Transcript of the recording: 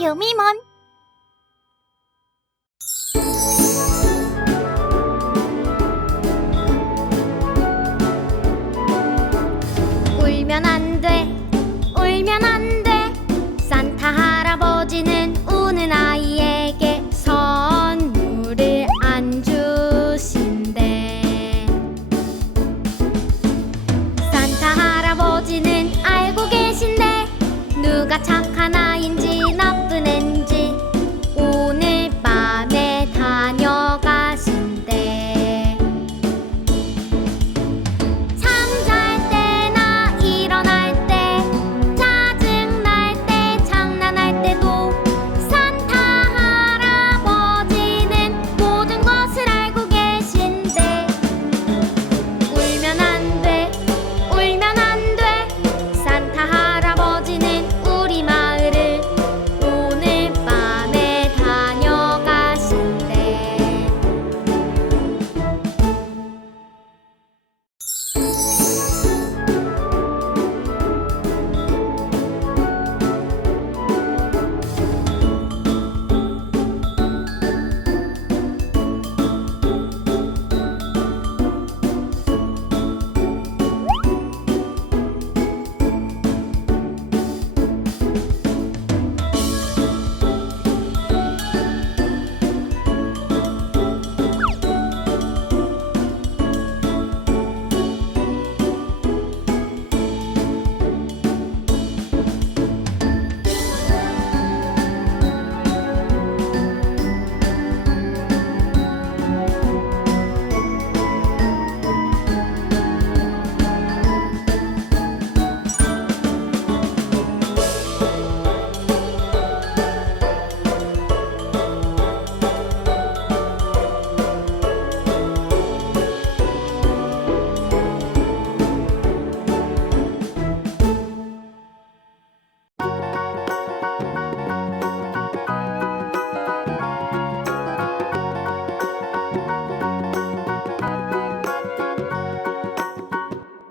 유미몬 울면 안 돼, 울면 안 돼.